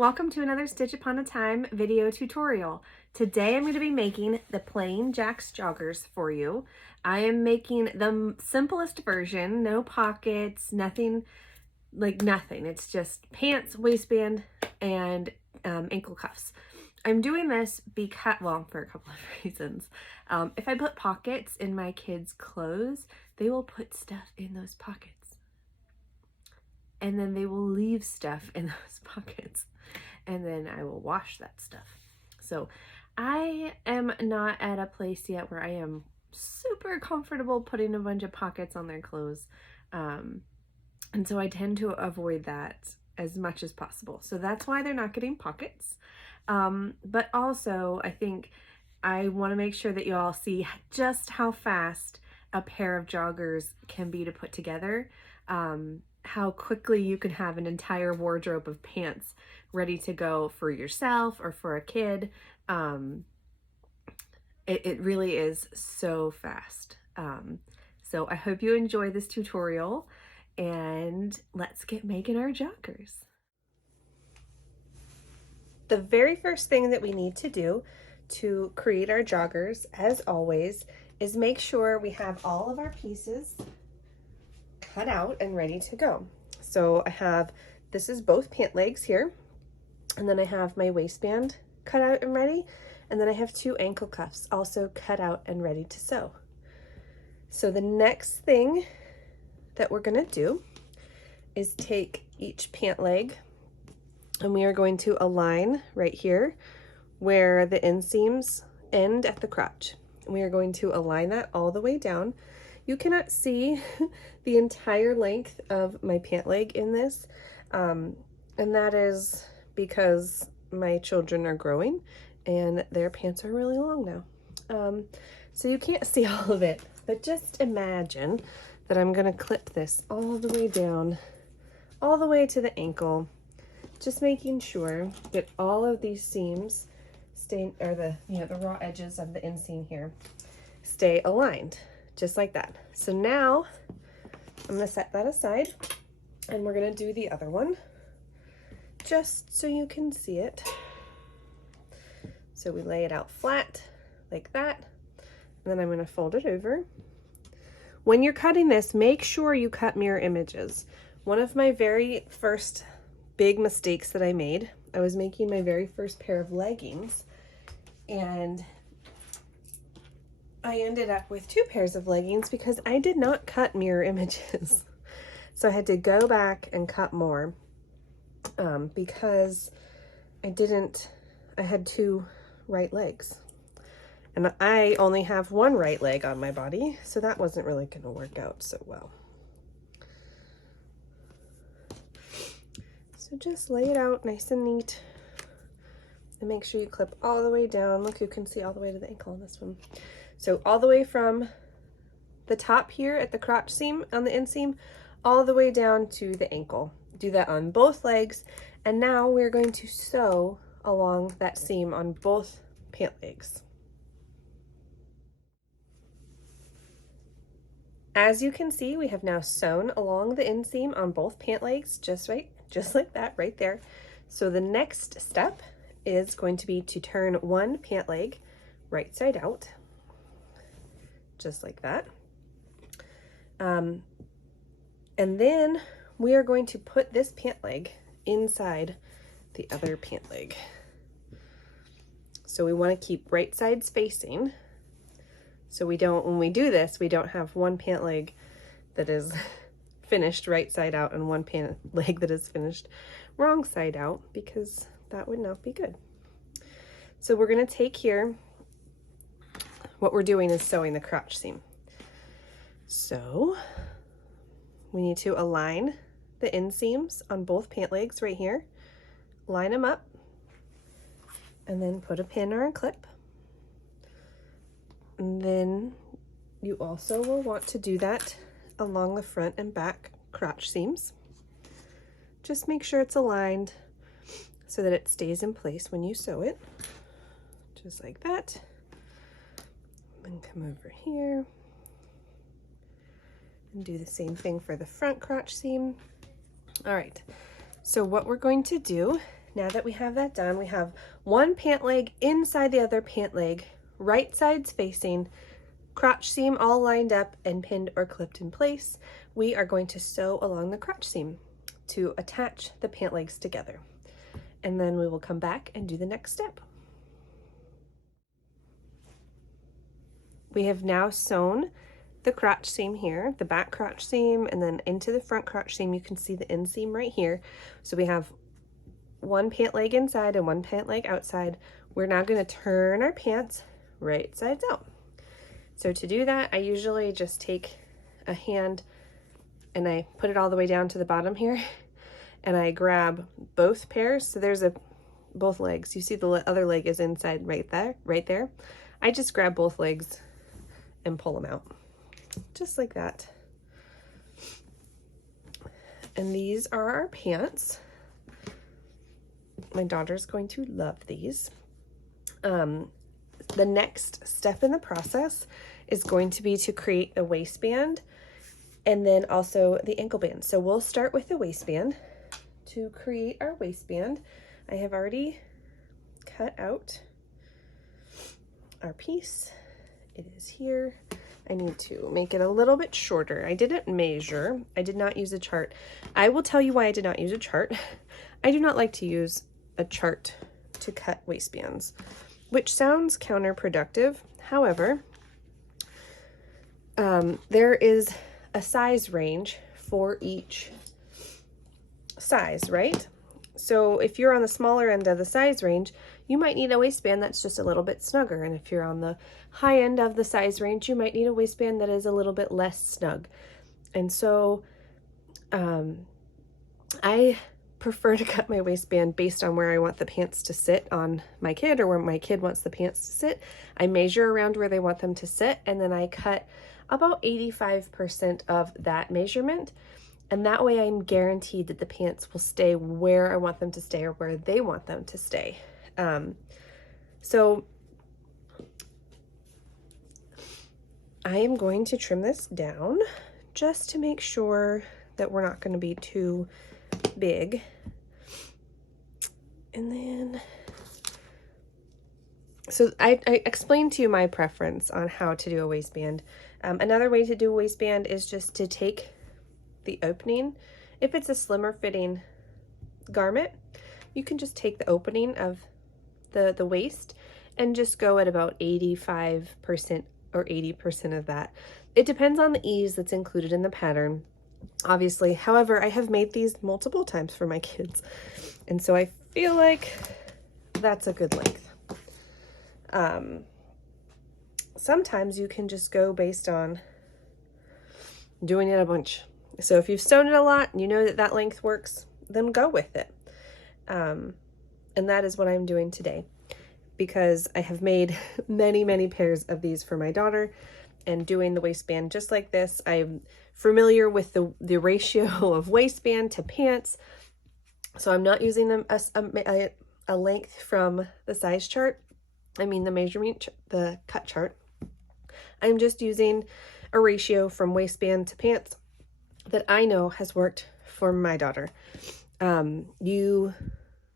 Welcome to another Stitch Upon a Time video tutorial. Today I'm going to be making the plain Jack's joggers for you. I am making the simplest version, no pockets, nothing. It's just pants, waistband, and ankle cuffs. I'm doing this because, well, for a couple of reasons. If I put pockets in my kids' clothes, they will put stuff in those pockets. And then they will leave stuff in those pockets. And then I will wash that stuff. So I am not at a place yet where I am super comfortable putting a bunch of pockets on their clothes. And so I tend to avoid that as much as possible. So that's why they're not getting pockets. But also I think I want to make sure that you all see just how fast a pair of joggers can be to put together. How quickly you can have an entire wardrobe of pants ready to go for yourself or for a kid. It really is so fast. So I hope you enjoy this tutorial, and let's get making our joggers. The very first thing that we need to do to create our joggers, as always, is make sure we have all of our pieces cut out and ready to go. So I have, this is both pant legs here, and then I have my waistband cut out and ready, and then I have two ankle cuffs also cut out and ready to sew. So the next thing that we're gonna do is take each pant leg, and we are going to align right here where the inseams end at the crotch. And we are going to align that all the way down. You cannot see the entire length of my pant leg in this, and that is because my children are growing and their pants are really long now. So you can't see all of it, but just imagine that I'm gonna clip this all the way down, all the way to the ankle, just making sure that all of these seams stay, or the raw edges of the inseam here stay aligned. Just like that. So now I'm going to set that aside, and we're going to do the other one just so you can see it. So we lay it out flat like that, and then I'm going to fold it over. When you're cutting this, make sure you cut mirror images. One of my very first big mistakes that I made, I was making my very first pair of leggings, and I ended up with two pairs of leggings because I did not cut mirror images. So I had to go back and cut more because I had two right legs. And I only have one right leg on my body, so that wasn't really going to work out so well. So just lay it out nice and neat and make sure you clip all the way down. Look, you can see all the way to the ankle on this one. So all the way from the top here at the crotch seam on the inseam, all the way down to the ankle. Do that on both legs. And now we're going to sew along that seam on both pant legs. As you can see, we have now sewn along the inseam on both pant legs, just like that right there. So the next step is going to be to turn one pant leg right side out. Just like that. And then we are going to put this pant leg inside the other pant leg. So we want to keep right sides facing. So we don't, when we do this, we don't have one pant leg that is finished right side out and one pant leg that is finished wrong side out, because that would not be good. So we're going to take here, what we're doing is sewing the crotch seam. So we need to align the inseams on both pant legs right here, line them up, and then put a pin or a clip. And then you also will want to do that along the front and back crotch seams. Just make sure it's aligned so that it stays in place when you sew it, just like that. And come over here and do the same thing for the front crotch seam. All right, so what we're going to do now that we have that done, we have one pant leg inside the other pant leg, right sides facing, crotch seam all lined up and pinned or clipped in place. We are going to sew along the crotch seam to attach the pant legs together. And then we will come back and do the next step. We have now sewn the crotch seam here, the back crotch seam, and then into the front crotch seam. You can see the inseam right here. So we have one pant leg inside and one pant leg outside. We're now going to turn our pants right sides out. So to do that, I usually just take a hand and I put it all the way down to the bottom here, and I grab both pairs. So there's both legs. You see the other leg is inside right there. I just grab both legs and pull them out, just like that. And these are our pants. My daughter's going to love these. The next step in the process is going to be to create a waistband and then also the ankle band. So we'll start with the waistband. To create our waistband, I have already cut out our piece. It is here. I need to make it a little bit shorter. I didn't measure. I did not use a chart. I will tell you why I did not use a chart. I do not like to use a chart to cut waistbands, which sounds counterproductive. However, there is a size range for each size, right? So if you're on the smaller end of the size range, you might need a waistband that's just a little bit snugger. And if you're on the high end of the size range, you might need a waistband that is a little bit less snug. And so I prefer to cut my waistband based on where I want the pants to sit on my kid, or where my kid wants the pants to sit. I measure around where they want them to sit, and then I cut about 85% of that measurement. And that way I'm guaranteed that the pants will stay where I want them to stay or where they want them to stay. So I am going to trim this down just to make sure that we're not going to be too big. And then, so I explained to you my preference on how to do a waistband. Another way to do a waistband is just to take the opening. If it's a slimmer fitting garment, you can just take the opening of the waist and just go at about 85% or 80% of that. It depends on the ease that's included in the pattern, obviously. However, I have made these multiple times for my kids, and so I feel like that's a good length. Sometimes you can just go based on doing it a bunch. So if you've sewn it a lot and you know that that length works, then go with it. And that is what I'm doing today, because I have made many, many pairs of these for my daughter, and doing the waistband just like this. I'm familiar with the ratio of waistband to pants, so I'm not using a length from the size chart. I mean the measurement, the cut chart. I'm just using a ratio from waistband to pants that I know has worked for my daughter. You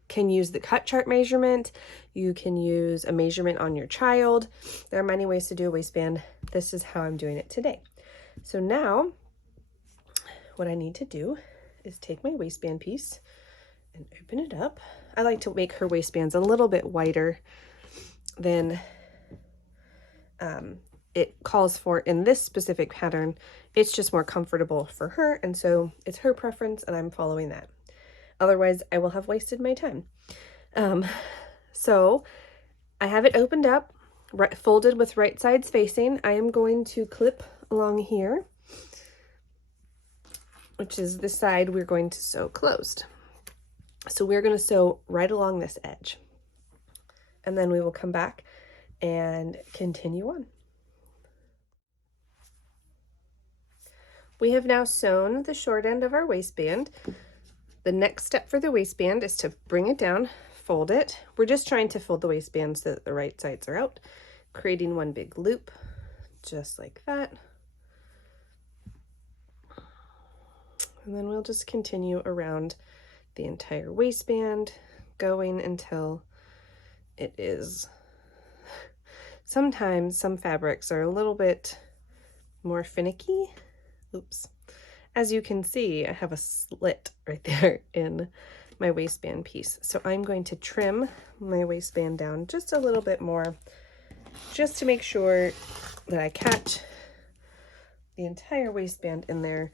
can use the cut chart measurement. You can use a measurement on your child. There are many ways to do a waistband. This is how I'm doing it today. So now what I need to do is take my waistband piece and open it up. I like to make her waistbands a little bit wider than it calls for in this specific pattern. It's just more comfortable for her, and so it's her preference and I'm following that. Otherwise, I will have wasted my time. So I have it opened up, folded with right sides facing. I am going to clip along here, which is the side we're going to sew closed. So we're going to sew right along this edge, and then we will come back and continue on. We have now sewn the short end of our waistband. The next step for the waistband is to bring it down, fold it. We're just trying to fold the waistband so that the right sides are out, creating one big loop, just like that. And then we'll just continue around the entire waistband, going until it is. Sometimes some fabrics are a little bit more finicky. Oops. As you can see, I have a slit right there in my waistband piece. So I'm going to trim my waistband down just a little bit more, just to make sure that I catch the entire waistband in there.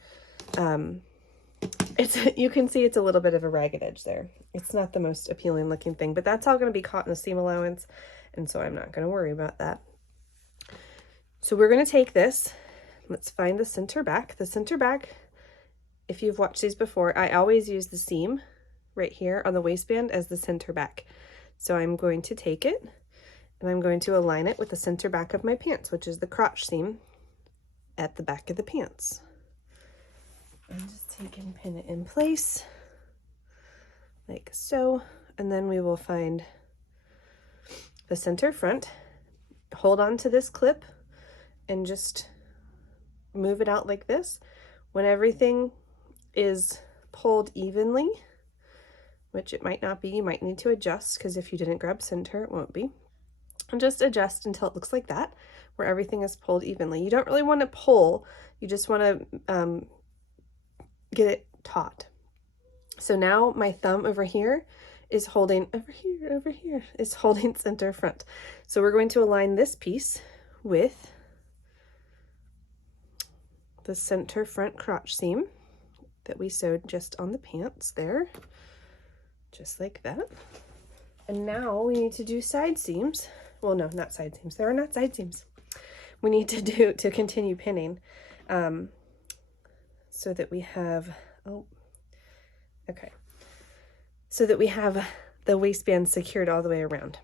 You can see it's a little bit of a ragged edge there. It's not the most appealing looking thing, but that's all going to be caught in the seam allowance, and so I'm not going to worry about that. So we're going to take this, let's find the center back. The center back, if you've watched these before, I always use the seam right here on the waistband as the center back. So I'm going to take it and I'm going to align it with the center back of my pants, which is the crotch seam at the back of the pants. I'm just taking and pin it in place like so, and then we will find the center front, hold on to this clip and just move it out like this. When everything is pulled evenly, which it might not be, you might need to adjust, because if you didn't grab center, it won't be. And just adjust until it looks like that, where everything is pulled evenly. You don't really want to pull, you just want to get it taut. So now my thumb over here is holding, over here is holding center front. So we're going to align this piece with the center front crotch seam that we sewed just on the pants there, just like that. And now we need to do side seams. Well, no, not side seams. There are not side seams. We need to continue pinning, so that we have, so that we have the waistband secured all the way around.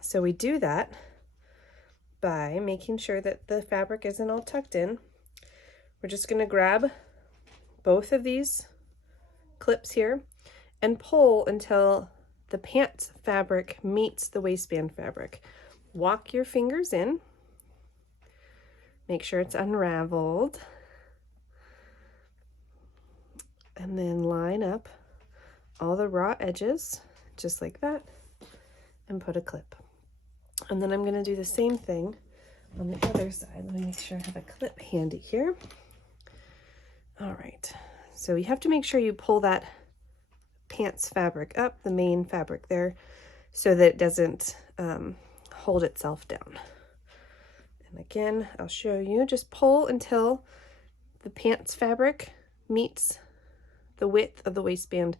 So we do that by making sure that the fabric isn't all tucked in. We're just going to grab both of these clips here and pull until the pants fabric meets the waistband fabric. Walk your fingers in, make sure it's unraveled, and then line up all the raw edges just like that and put a clip. And then I'm going to do the same thing on the other side. Let me make sure I have a clip handy here. All right, so you have to make sure you pull that pants fabric up, the main fabric there, so that it doesn't hold itself down. And again, I'll show you, just pull until the pants fabric meets the width of the waistband.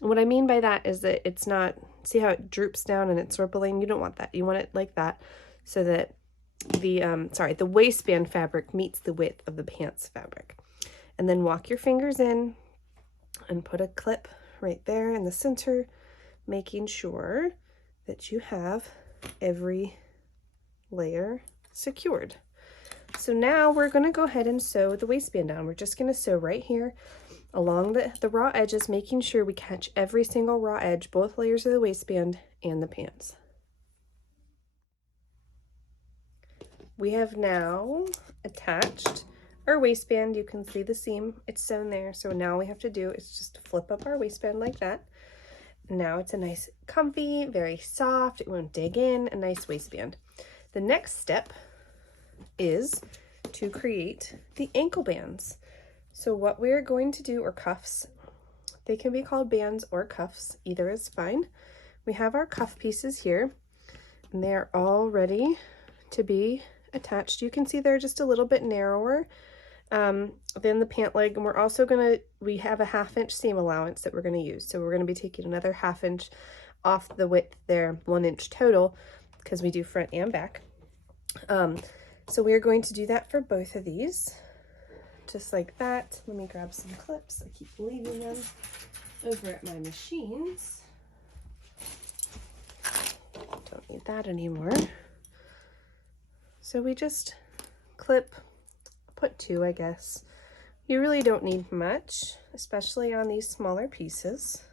And what I mean by that is that it's not, see how it droops down and it's rippling? You don't want that. You want it like that, so that the waistband fabric meets the width of the pants fabric. And then walk your fingers in and put a clip right there in the center, making sure that you have every layer secured. So now we're going to go ahead and sew the waistband down. We're just going to sew right here along the raw edges, making sure we catch every single raw edge, both layers of the waistband and the pants. We have now attached our waistband. You can see the seam, it's sewn there. So now all we have to do is just flip up our waistband like that. Now it's a nice, comfy, very soft, it won't dig in, a nice waistband. The next step is to create the ankle bands. So what we're going to do, or cuffs, they can be called bands or cuffs, either is fine. We have our cuff pieces here, and they are all ready to be attached. You can see they're just a little bit narrower than the pant leg, and we're also we have a 1/2 inch seam allowance that we're going to use. So we're going to be taking another 1/2 inch off the width there, 1 inch total, because we do front and back. So we're going to do that for both of these, just like that. Let me grab some clips. I keep leaving them over at my machines. Don't need that anymore. So we just clip, put 2, I guess. You really don't need much, especially on these smaller pieces.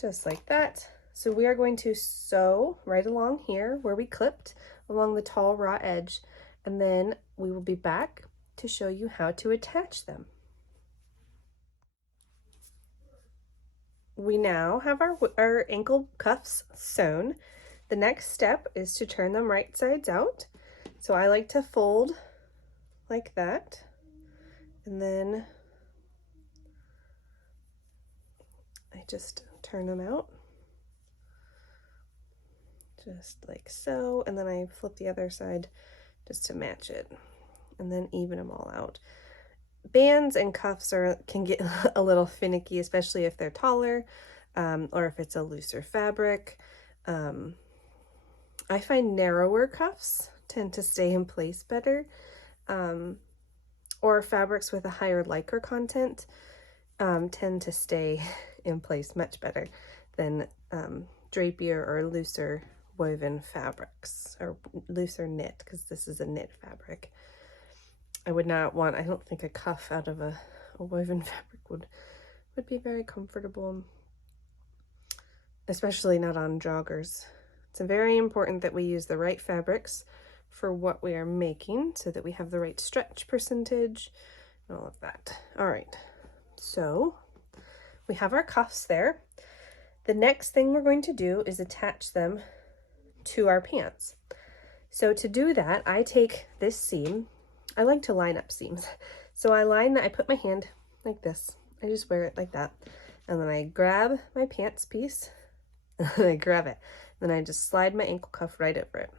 Just like that. So we are going to sew right along here where we clipped, along the tall raw edge, and then we will be back to show you how to attach them. we now have our ankle cuffs sewn. The next step is to turn them right sides out. So I like to fold like that, and then I just turn them out just like so, and then I flip the other side just to match it, and then even them all out. Bands and cuffs can get a little finicky, especially if they're taller, or if it's a looser fabric. I find narrower cuffs tend to stay in place better, or fabrics with a higher lycra content tend to stay in place much better than drapier or looser woven fabrics, or looser knit, because this is a knit fabric. I would not want, I don't think a cuff out of a woven fabric would be very comfortable, especially not on joggers. It's very important that we use the right fabrics for what we are making so that we have the right stretch percentage and all of that. All right, so we have our cuffs there. The next thing we're going to do is attach them to our pants. So to do that, I take this seam. I like to line up seams. So I put my hand like this. I just wear it like that. And then I grab my pants piece and I grab it. Then I just slide my ankle cuff right over it,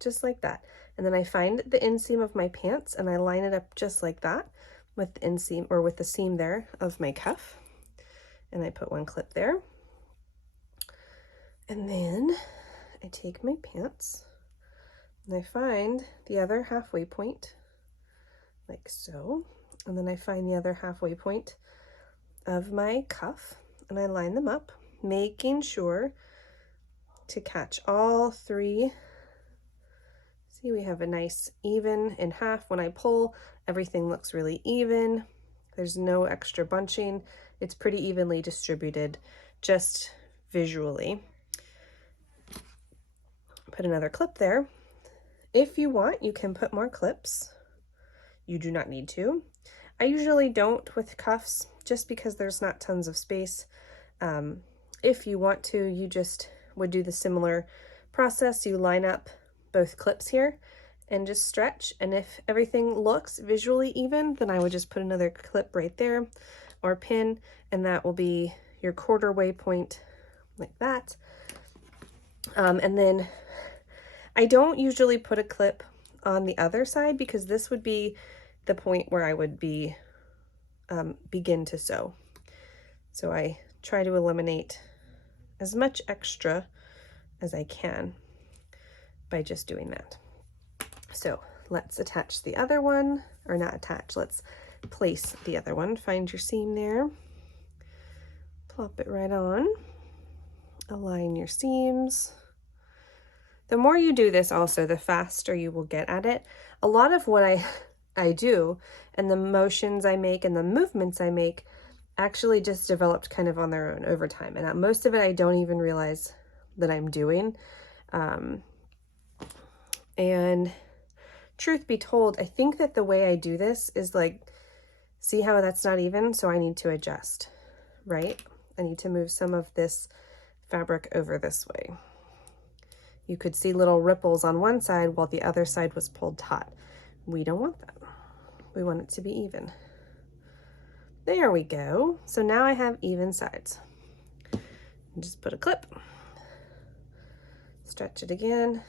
just like that. And then I find the inseam of my pants and I line it up just like that with the inseam, or with the seam there of my cuff. And I put one clip there. And then I take my pants and I find the other halfway point, like so. And then I find the other halfway point of my cuff and I line them up, making sure to catch all three. See, we have a nice even in half. When I pull, everything looks really even. There's no extra bunching. It's pretty evenly distributed, just visually. Put another clip there. If you want, you can put more clips. You do not need to. I usually don't with cuffs, just because there's not tons of space. If you want to, you just would do the similar process. You line up both clips here and just stretch. And if everything looks visually even, then I would just put another clip right there or pin, and that will be your quarter way point, like that. And then I don't usually put a clip on the other side, because this would be the point where I would begin to sew. So I try to eliminate as much extra as I can by just doing that. So let's attach the other one, or not attach, let's place the other one. Find your seam there, plop it right on, align your seams. The more you do this also, the faster you will get at it. A lot of what I do, and the motions I make and the movements I make, actually just developed kind of on their own over time. And most of it I don't even realize that I'm doing. And truth be told, I think that the way I do this is like, see how that's not even? So I need to adjust, right? I need to move some of this fabric over this way. You could see little ripples on one side while the other side was pulled taut. We don't want that. We want it to be even. There we go. So now I have even sides. Just put a clip, stretch it again,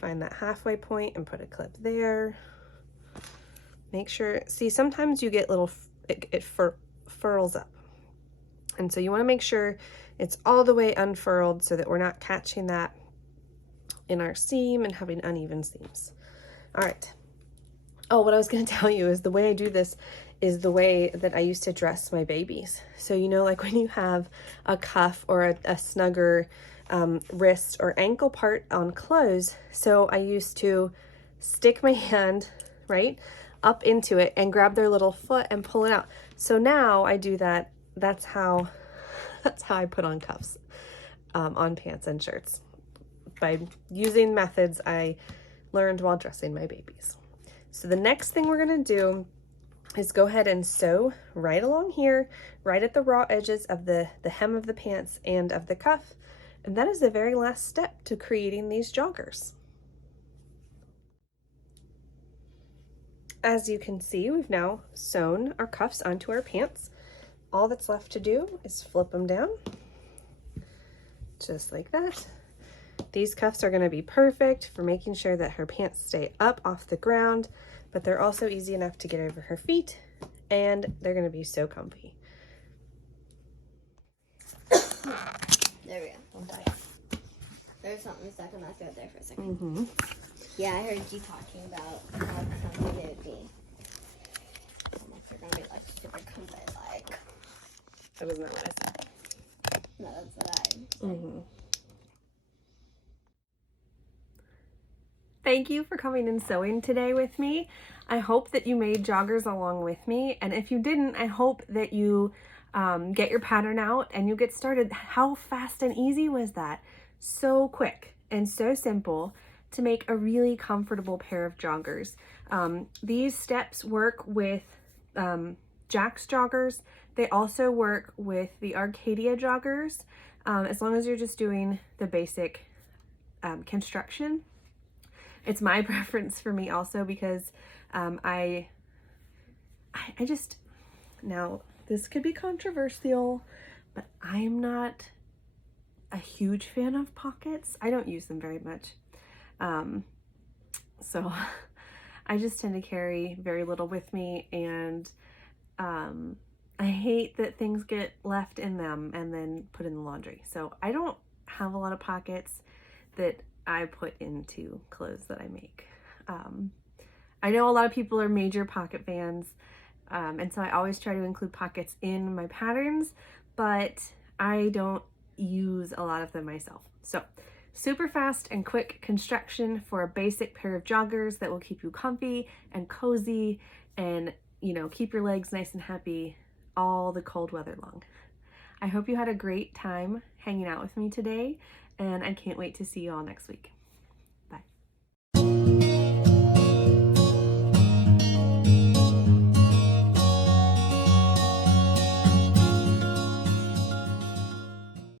find that halfway point and put a clip there. Make sure, see, sometimes you get little, it furls up. And so you want to make sure it's all the way unfurled so that we're not catching that in our seam and having uneven seams. All right. Oh, what I was going to tell you is the way I do this is the way that I used to dress my babies. So, you know, like when you have a cuff or a snugger wrist or ankle part on clothes. So I used to stick my hand, right, up into it and grab their little foot and pull it out. So now I do that. That's how I put on cuffs on pants and shirts, by using methods I learned while dressing my babies. So the next thing we're going to do is go ahead and sew right along here, right at the raw edges of the hem of the pants and of the cuff. And that is the very last step to creating these joggers. As you can see, we've now sewn our cuffs onto our pants. All that's left to do is flip them down, just like that. These cuffs are going to be perfect for making sure that her pants stay up off the ground, but they're also easy enough to get over her feet, and they're going to be so comfy. There we go. Don't die. There's something stuck in my throat there for a second. Yeah, I heard you talking about how comfy they would be. They're gonna be like super comfy, like. That wasn't what I said. No, that's what I said. Thank you for coming and sewing today with me. I hope that you made joggers along with me, and if you didn't, I hope that you get your pattern out and you get started. How fast and easy was that? So quick and so simple to make a really comfortable pair of joggers. These steps work with Jack's joggers. They also work with the Arcadia joggers, as long as you're just doing the basic construction. It's my preference for me also because I just, now this could be controversial, but I'm not a huge fan of pockets. I don't use them very much. So I just tend to carry very little with me, and I hate that things get left in them and then put in the laundry. So I don't have a lot of pockets that I put into clothes that I make. I know a lot of people are major pocket fans, and so I always try to include pockets in my patterns, but I don't use a lot of them myself. So super fast and quick construction for a basic pair of joggers that will keep you comfy and cozy and, you know, keep your legs nice and happy all the cold weather long. I hope you had a great time hanging out with me today, and I can't wait to see you all next week.